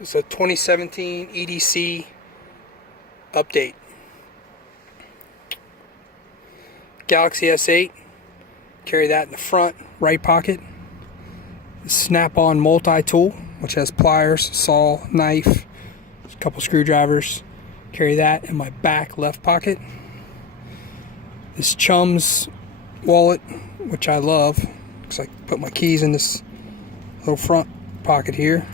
It's a 2017 EDC update. Galaxy S8, carry that in the front right pocket. The snap-on multi-tool, which has pliers, saw, knife, a couple screwdrivers. Carry that in my back left pocket. This Chum's wallet, which I love, because I put my keys in this little front pocket here.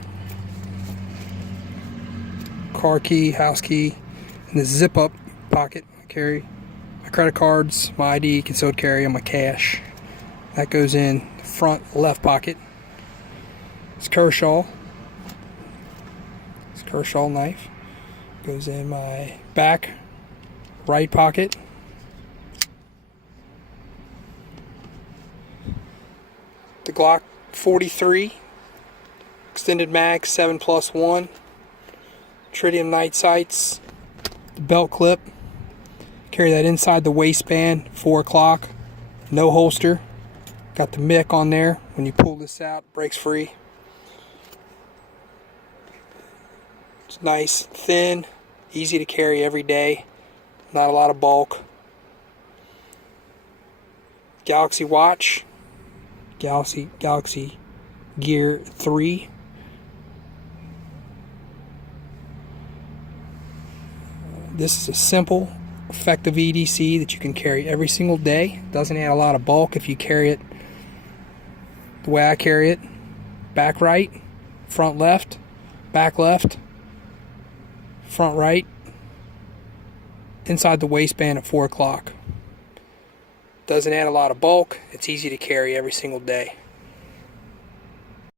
Car key, house key, and this zip-up pocket. I carry my credit cards, my ID, concealed carry, and my cash. That goes in the front left pocket. It's Kershaw knife. Goes in my back right pocket. The Glock 43 extended mag 7+1. Tritium night sights. The belt clip. Carry that inside the waistband. 4 o'clock. No holster. Got the mic on there. When you pull this out, it breaks free. It's nice, thin, easy to carry every day. Not a lot of bulk. Galaxy watch. Galaxy Gear 3. This is a simple, effective EDC that you can carry every single day. Doesn't add a lot of bulk if you carry it the way I carry it. Back right, front left, back left, front right, inside the waistband at 4 o'clock. Doesn't add a lot of bulk. It's easy to carry every single day.